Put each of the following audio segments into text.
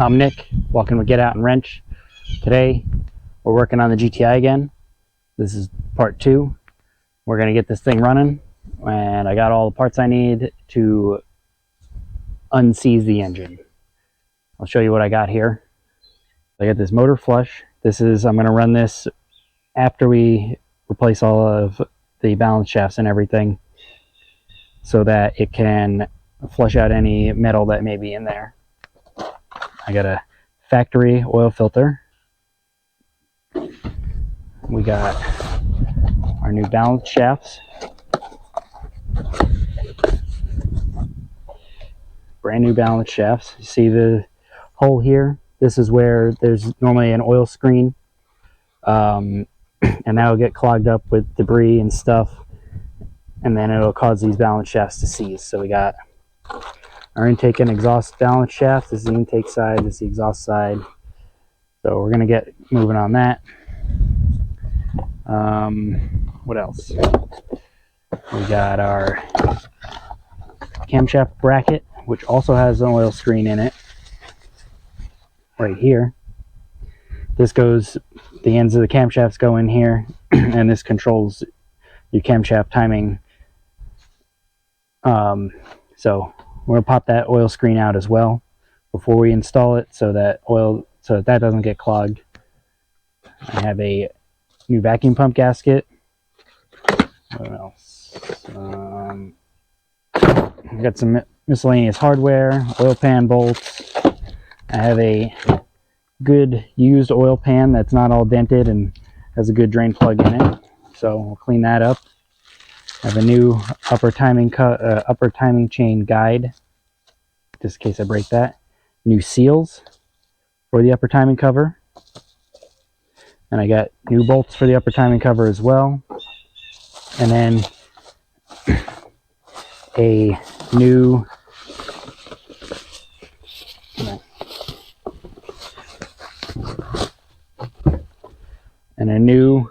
I'm Nick, welcome to Get Out and Wrench. Today we're working on the GTI again. This is part 2. We're going to get this thing running, and I got all the parts I need to unseize the engine. I'll show you what I got here. I got this motor flush. I'm going to run this after we replace all of the balance shafts and everything, so that it can flush out any metal that may be in there. I got a factory oil filter. We got our new balance shafts. Brand new balance shafts. You see the hole here? This is where there's normally an oil screen. And that'll get clogged up with debris and stuff. And then it'll cause these balance shafts to seize. So we got our intake and exhaust balance shaft. This is the intake side, this is the exhaust side. So we're gonna get moving on that. What else? We got our camshaft bracket, which also has an oil screen in it, right here. This goes, the ends of the camshafts go in here, and this controls your camshaft timing. So we're gonna pop that oil screen out as well before we install it, so that doesn't get clogged. I have a new vacuum pump gasket. What else? I've got some miscellaneous hardware, oil pan bolts. I have a good used oil pan that's not all dented and has a good drain plug in it, so we'll clean that up. I have a new upper timing chain guide, just in case I break that. New seals for the upper timing cover, and I got new bolts for the upper timing cover as well. And then a new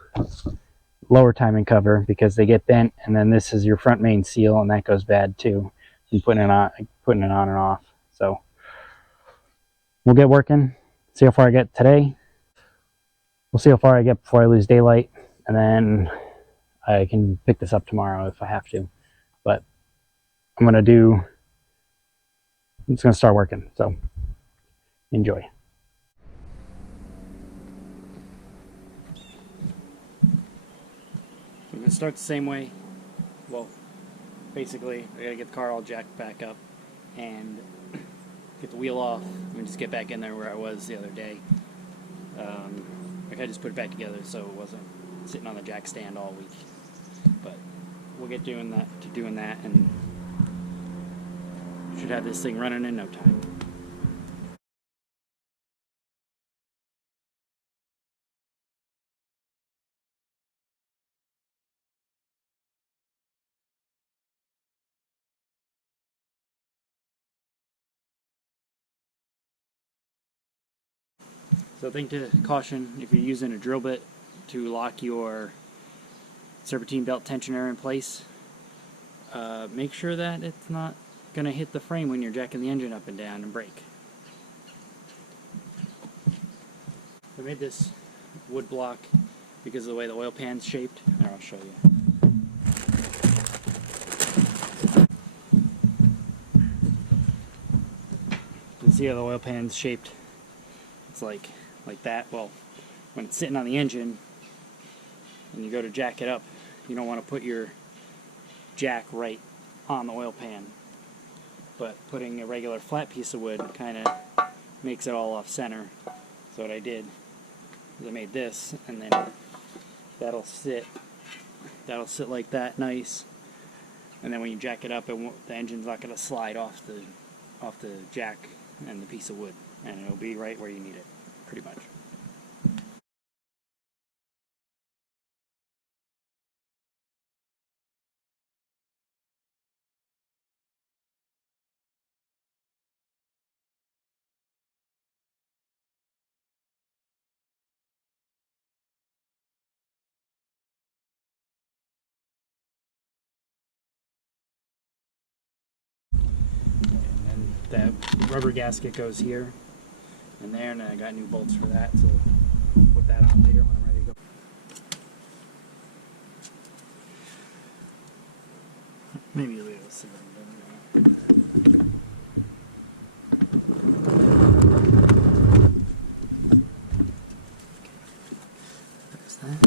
lower timing cover, because they get bent, and then this is your front main seal, and that goes bad too, and putting it on and off. So we'll get working, see how far I get today. We'll see how far I get before I lose daylight, and then I can pick this up tomorrow if I have to. But I'm just gonna start working, so enjoy. I'm gonna start the same way. Well, basically, I gotta get the car all jacked back up and get the wheel off and just get back in there where I was the other day. I just put it back together so it wasn't sitting on the jack stand all week. But we'll get doing that, and should have this thing running in no time. So thing to caution, if you're using a drill bit to lock your serpentine belt tensioner in place, make sure that it's not going to hit the frame when you're jacking the engine up and down and break. I made this wood block because of the way the oil pan's shaped. Here, I'll show you. You can see how the oil pan's shaped. It's like that. Well, when it's sitting on the engine and you go to jack it up, you don't want to put your jack right on the oil pan. But putting a regular flat piece of wood kind of makes it all off center. So what I did is I made this, and then that'll sit like that, nice. And then when you jack it up, the engine's not going to slide off the jack and the piece of wood, and it'll be right where you need it, pretty much. And then that rubber gasket goes here. in there, and then I got new bolts for that, so put that on later when I'm ready to go. Maybe you'll be able to see what I'm doing. There's that.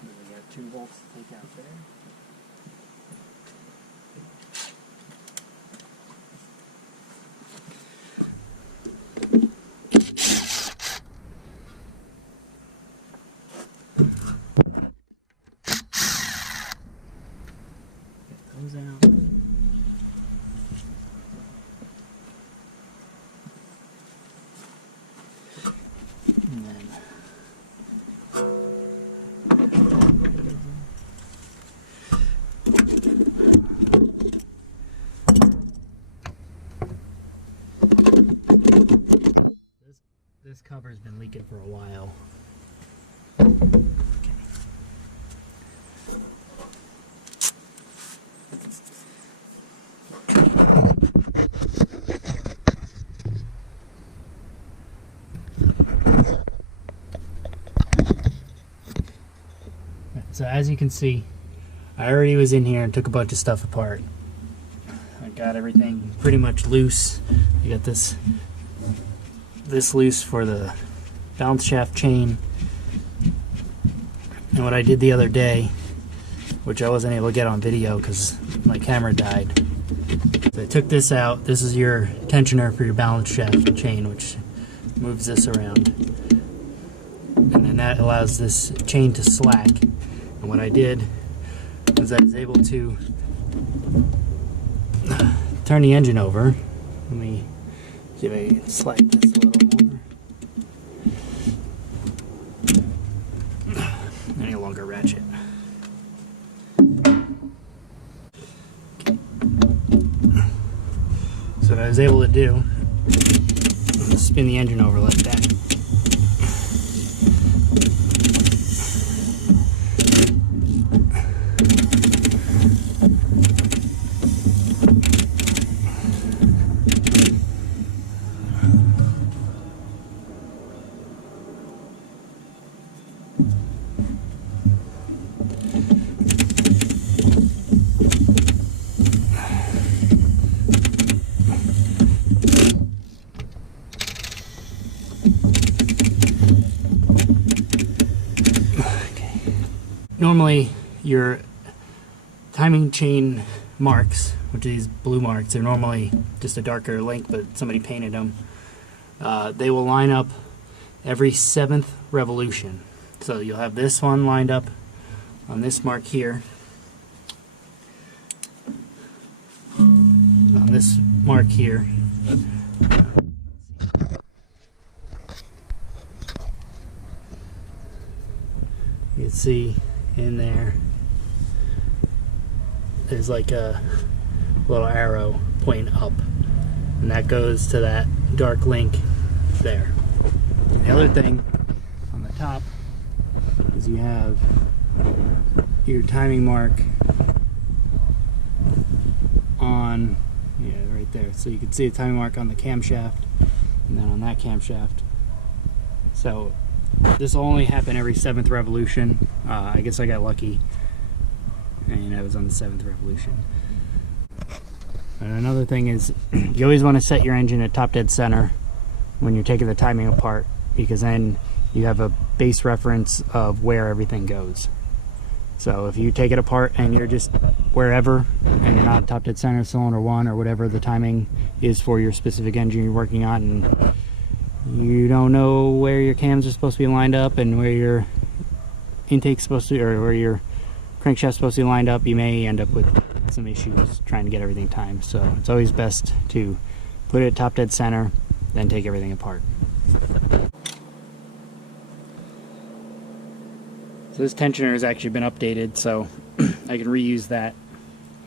We got 2 bolts to take out there. Get those out. And then this cover's been leaking for a while. So as you can see, I already was in here and took a bunch of stuff apart. I got everything pretty much loose. I got this loose for the balance shaft chain. And what I did the other day, which I wasn't able to get on video because my camera died. So I took this out. This is your tensioner for your balance shaft chain, which moves this around. And then that allows this chain to slack. And what I did was I was able to turn the engine over. Let me see if I can slack this a little more. Any longer ratchet. Okay. So what I was able to do was spin the engine over like that. Normally, your timing chain marks, which are these blue marks, they're normally just a darker link, but somebody painted them. They will line up every 7th revolution. So you'll have this one lined up on this mark here, on this mark here. You can see in there's like a little arrow pointing up, and that goes to that dark link there. And the other thing on the top is you have your timing mark on, yeah, right there. So you can see a timing mark on the camshaft and then on that camshaft. So this will only happen every 7th revolution. I guess I got lucky and I was on the 7th revolution. And another thing is, you always want to set your engine at top dead center when you're taking the timing apart, because then you have a base reference of where everything goes. So if you take it apart and you're just wherever and you're not top dead center, cylinder 1 or whatever the timing is for your specific engine you're working on, and you don't know where your cams are supposed to be lined up and where your intake's supposed to, or where your crankshaft's supposed to be lined up, you may end up with some issues trying to get everything timed. So it's always best to put it top dead center, then take everything apart. So this tensioner has actually been updated, so I can reuse that.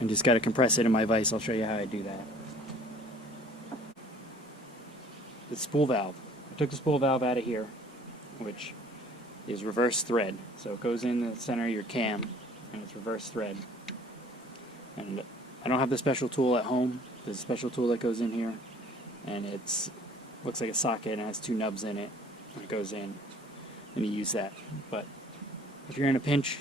and just got to compress it in my vise. I'll show you how I do that. The spool valve. I took the spool valve out of here, which is reverse thread. So it goes in the center of your cam, and it's reverse thread. And I don't have the special tool at home. There's a special tool that goes in here, and looks like a socket and has 2 nubs in it. And it goes in, and you use that. But if you're in a pinch,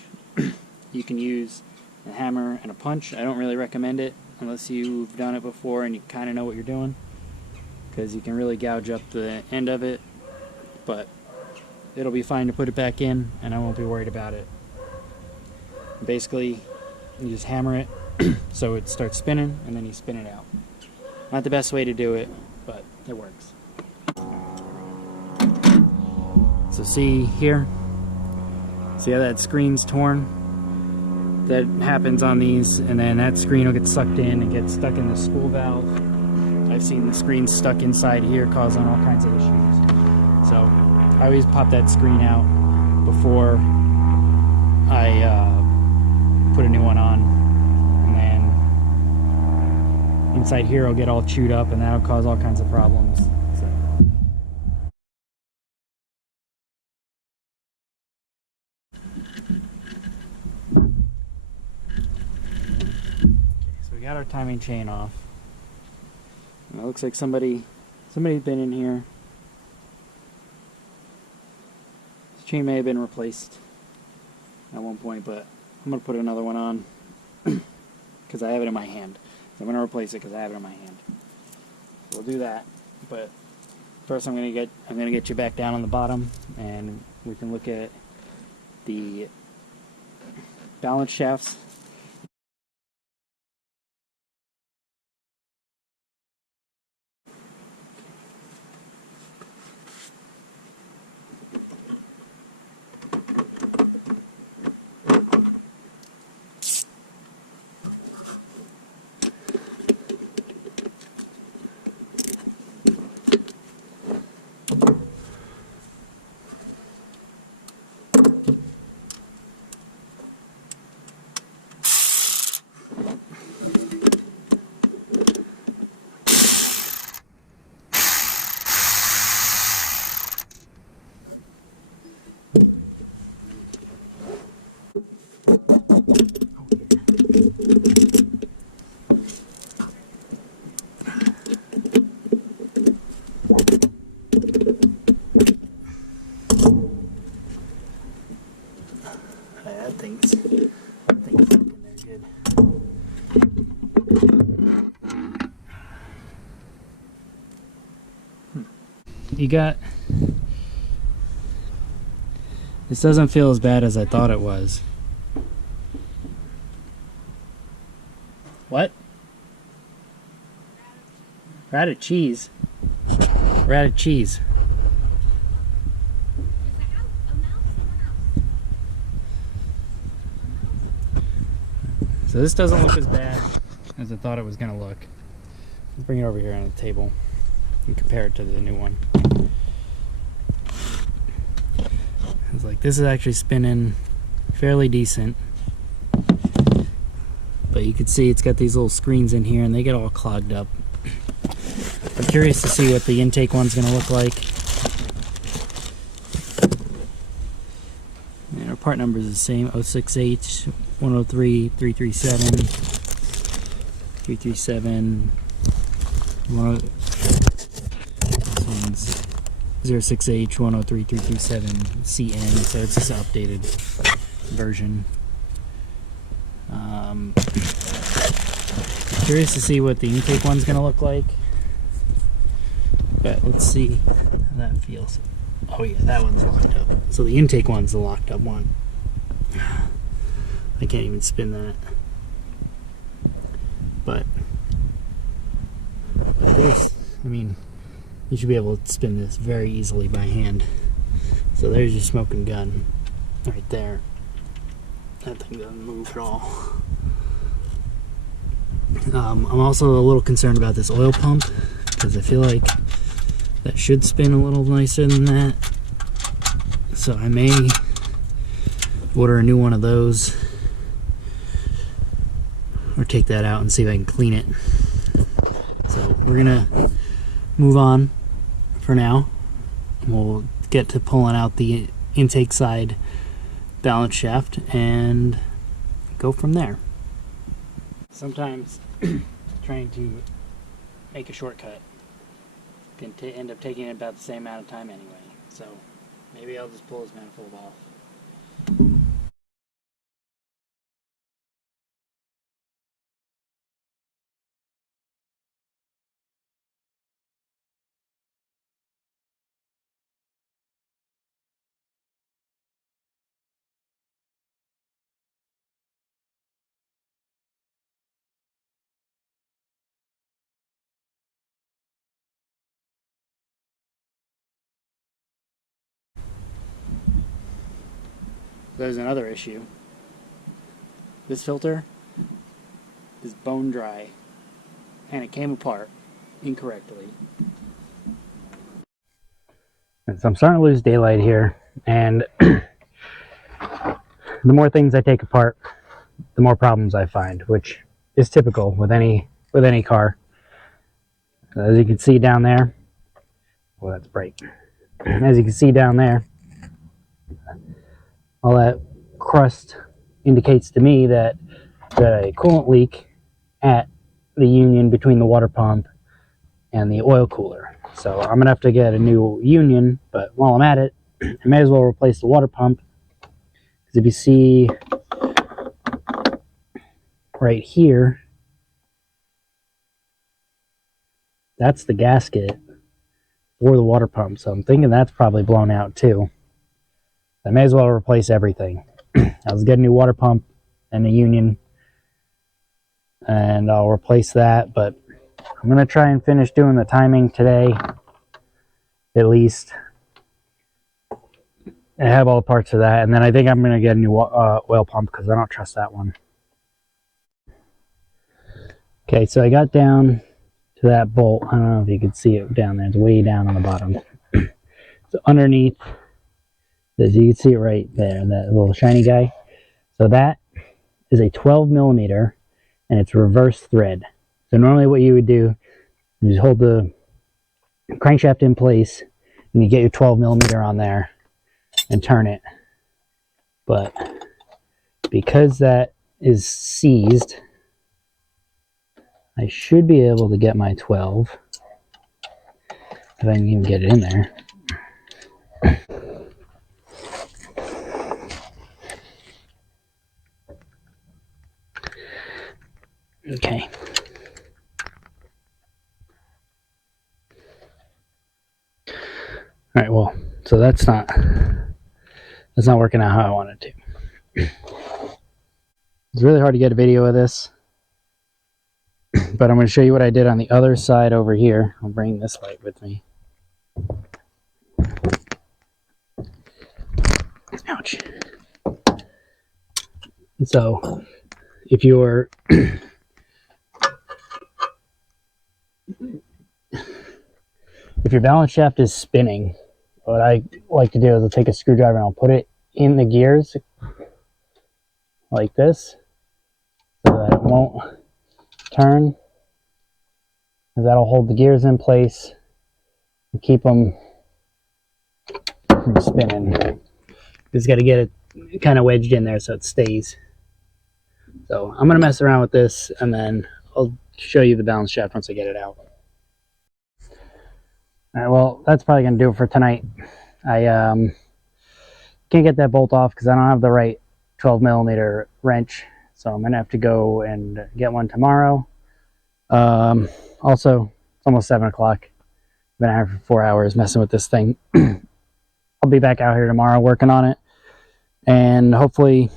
you can use a hammer and a punch. I don't really recommend it unless you've done it before and you kind of know what you're doing, because you can really gouge up the end of it, but it'll be fine to put it back in and I won't be worried about it. Basically, you just hammer it so it starts spinning, and then you spin it out. Not the best way to do it, but it works. So see here, see how that screen's torn? That happens on these, and then that screen will get sucked in and get stuck in the spool valve. I've seen the screen stuck inside here causing all kinds of issues. So I always pop that screen out before I put a new one on, and then inside here will get all chewed up, and that'll cause all kinds of problems. So we got our timing chain off. And it looks like somebody's been in here. This chain may have been replaced at one point, but I'm going to put another one on because I have it in my hand. So I'm going to replace it because I have it in my hand. So we'll do that, but first I'm going to get you back down on the bottom, and we can look at the balance shafts. That thing's looking there good. You got... This doesn't feel as bad as I thought it was. What? We're out of cheese. We're out of cheese. So this doesn't look as bad as I thought it was going to look. Let's bring it over here on the table and compare it to the new one. It's like this is actually spinning fairly decent. But you can see it's got these little screens in here and they get all clogged up. I'm curious to see what the intake one's going to look like. And our part number is the same, 06H 103 337 337 this one's 06H 103 337 CN, so it's just an updated version. Curious to see what the intake one's gonna look like, but let's see how that feels. Oh yeah, that one's locked up. So the intake one's the locked up one. I can't even spin that. But this, I mean, you should be able to spin this very easily by hand. So there's your smoking gun right there. That thing doesn't move at all. I'm also a little concerned about this oil pump because I feel like that should spin a little nicer than that. So I may order a new one of those. or take that out and see if I can clean it. So we're gonna move on for now. We'll get to pulling out the intake side balance shaft and go from there. Sometimes trying to make a shortcut can end up taking about the same amount of time anyway. So maybe I'll just pull this manifold off. There's another issue. This filter is bone dry and it came apart incorrectly. And so I'm starting to lose daylight here, and the more things I take apart, the more problems I find, which is typical with any car. As you can see down there, well, that's bright. As you can see down there, all that crust indicates to me that a coolant leak at the union between the water pump and the oil cooler. So I'm gonna have to get a new union, but while I'm at it, I may as well replace the water pump, because if you see right here, that's the gasket for the water pump. So I'm thinking that's probably blown out too. I may as well replace everything. I'll get a new water pump and a union, and I'll replace that, but I'm going to try and finish doing the timing today, at least. I have all the parts of that, and then I think I'm going to get a new oil pump, because I don't trust that one. Okay, so I got down to that bolt. I don't know if you can see it down there. It's way down on the bottom. So underneath, as you can see it right there, that little shiny guy. So that is a 12 millimeter, and it's reverse thread. So normally what you would do is hold the crankshaft in place, and you get your 12 millimeter on there and turn it. But because that is seized, I should be able to get my 12, if I can even get it in there. Okay. All right, well, so that's not working out how I wanted to. It's really hard to get a video of this, but I'm going to show you what I did on the other side over here. I'll bring this light with me. Ouch. So if your balance shaft is spinning, what I like to do is I'll take a screwdriver and I'll put it in the gears like this, so that it won't turn. And that'll hold the gears in place and keep them from spinning. Just got to get it kind of wedged in there so it stays. So I'm going to mess around with this, and then I'll show you the balance shaft once I get it out. All right, well, that's probably going to do it for tonight. I can't get that bolt off because I don't have the right 12 millimeter wrench, so I'm going to have to go and get one tomorrow. Also, it's almost 7 o'clock. I've been out here for 4 hours messing with this thing. I'll be back out here tomorrow working on it, and hopefully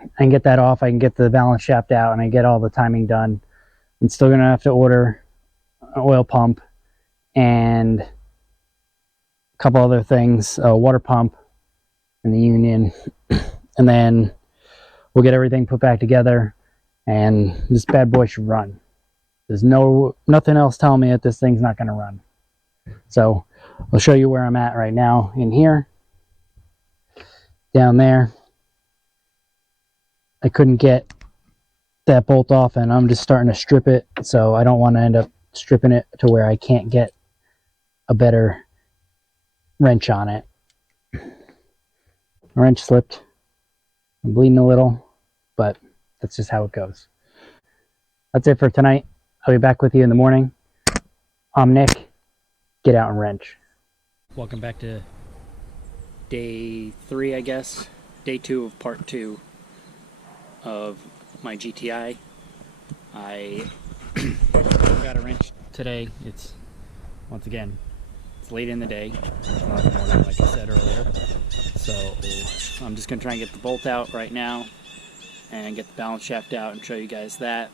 I can get that off. I can get the balance shaft out, and I get all the timing done. I'm still going to have to order an oil pump and a couple other things, a water pump and the union, and then we'll get everything put back together, and this bad boy should run. There's nothing else telling me that this thing's not going to run. So I'll show you where I'm at right now in here. Down there, I couldn't get that bolt off, and I'm just starting to strip it, so I don't want to end up stripping it to where I can't get a better wrench on it. Wrench slipped. I'm bleeding a little, but that's just how it goes. That's it for tonight. I'll be back with you in the morning. I'm Nick. Get out and wrench. Welcome back to day 3, I guess. Day 2 of part 2 of my GTI. I got a wrench today. It's, once again, it's late in the day. It's not the morning, like I said earlier. So I'm just going to try and get the bolt out right now and get the balance shaft out and show you guys that.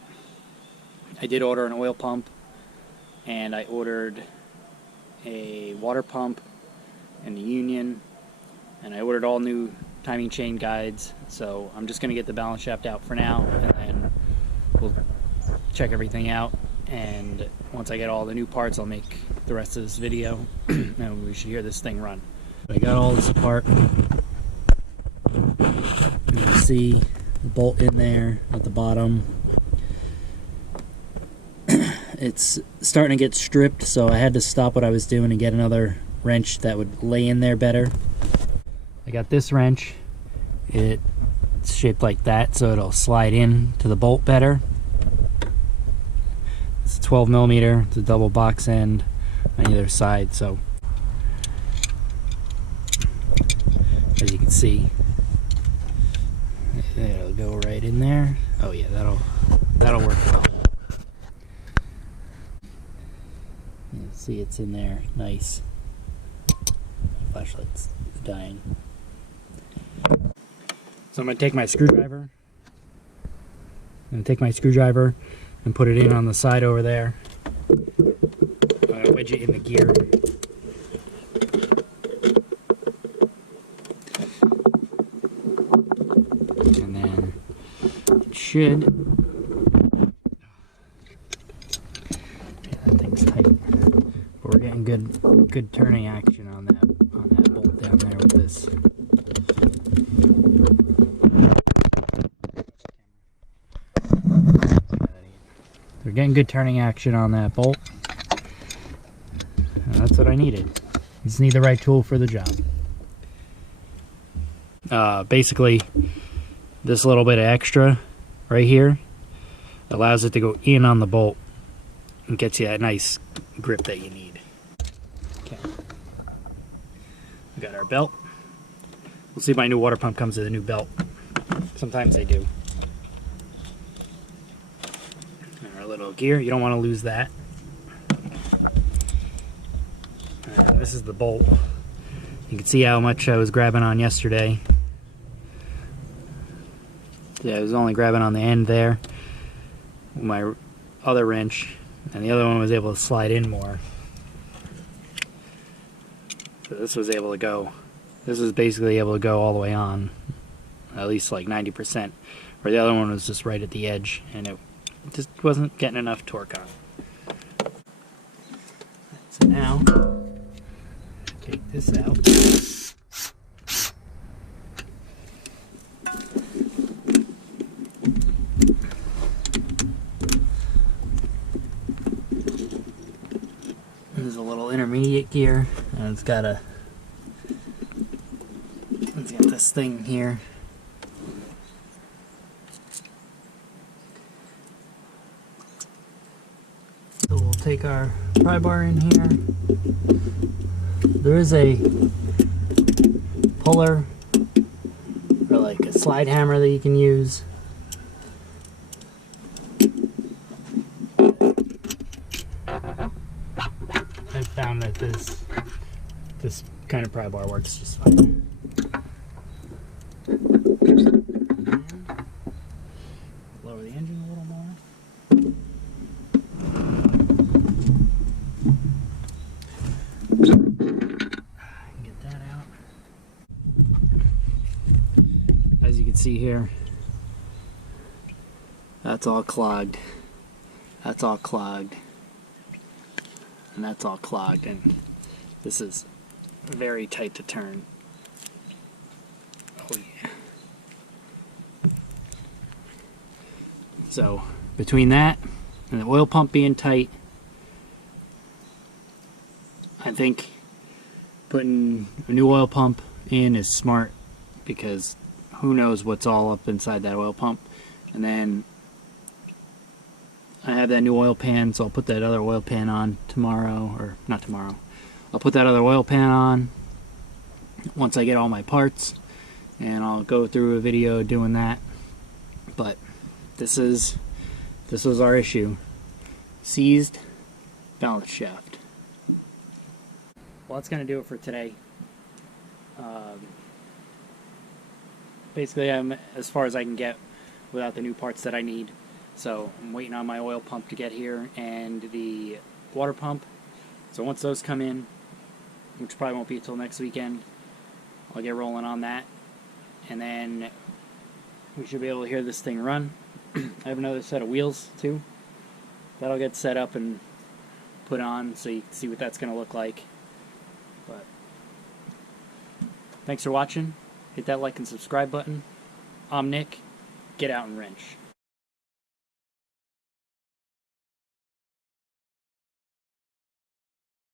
I did order an oil pump, and I ordered a water pump and the union, and I ordered all new timing chain guides. So I'm just going to get the balance shaft out for now, and then we'll check everything out, and once I get all the new parts, I'll make the rest of this video and we should hear this thing run. I got all this apart. You can see the bolt in there at the bottom. It's starting to get stripped, so I had to stop what I was doing and get another wrench that would lay in there better. I got this wrench. It's shaped like that, so it'll slide in to the bolt better. It's a 12 millimeter. It's a double box end on either side, so as you can see, it'll go right in there. Oh yeah, that'll work well. You see it's in there, nice. My flashlight's dying. So I'm gonna take my screwdriver. And put it in on the side over there. I'm gonna wedge it in the gear. And then it should. Yeah, that thing's tight. But we're getting good turning action on that bolt down there with this. We're getting good turning action on that bolt. And that's what I needed. Just need the right tool for the job. Basically, this little bit of extra right here allows it to go in on the bolt and gets you that nice grip that you need. Okay. We got our belt. We'll see if my new water pump comes with a new belt. Sometimes they do. Our little gear, you don't want to lose that. And this is the bolt. You can see how much I was grabbing on yesterday. Yeah, I was only grabbing on the end there with my other wrench, and the other one was able to slide in more. So this was able to go, this was basically able to go all the way on, at least like 90%, where the other one was just right at the edge, and it just wasn't getting enough torque on. So now, take this out. There's a little intermediate gear, and it's got this thing here. So we'll take our pry bar in here. There is a puller, or like a slide hammer that you can use. I found that this kind of pry bar works just fine. Lower the engine a little more. Get that out. As you can see here, that's all clogged. That's all clogged. And that's all clogged, and this is very tight to turn. Oh yeah. So between that and the oil pump being tight, I think putting a new oil pump in is smart, because who knows what's all up inside that oil pump. And then I have that new oil pan, so I'll put that other oil pan on tomorrow, or not tomorrow. I'll put that other oil pan on once I get all my parts, and I'll go through a video doing that. But this was our issue. Seized balance shaft. Well, that's going to do it for today. Basically, I'm as far as I can get without the new parts that I need. So I'm waiting on my oil pump to get here and the water pump. So once those come in, which probably won't be until next weekend, I'll get rolling on that. And then we should be able to hear this thing run. I have another set of wheels too. That'll get set up and put on so you can see what that's going to look like. But thanks for watching. Hit that like and subscribe button. I'm Nick. Get out and wrench.